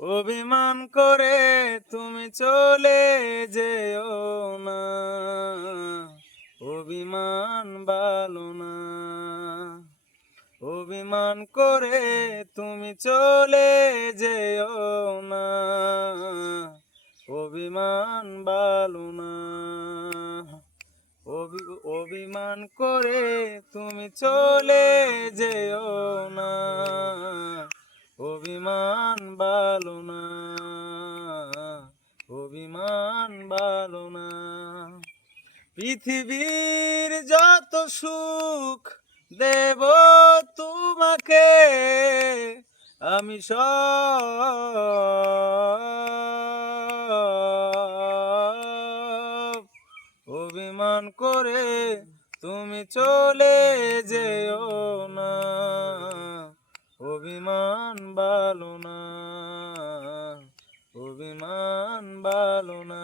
অভিমান করে তুমি চলে যেও না, অভিমান ভালো না। অভিমান করে তুমি চলে যেও না, অভিমান ভালো না। অভিমান করে তুমি চলে যেও না, অভিমান ভালো না, অভিমান ভালো না। পৃথিবীর যত সুখ দেব তোমাকে আমি সব, অভিমান করে তুমি চলে যেও না, অভিমান ভালো না, অভিমান ভালো না।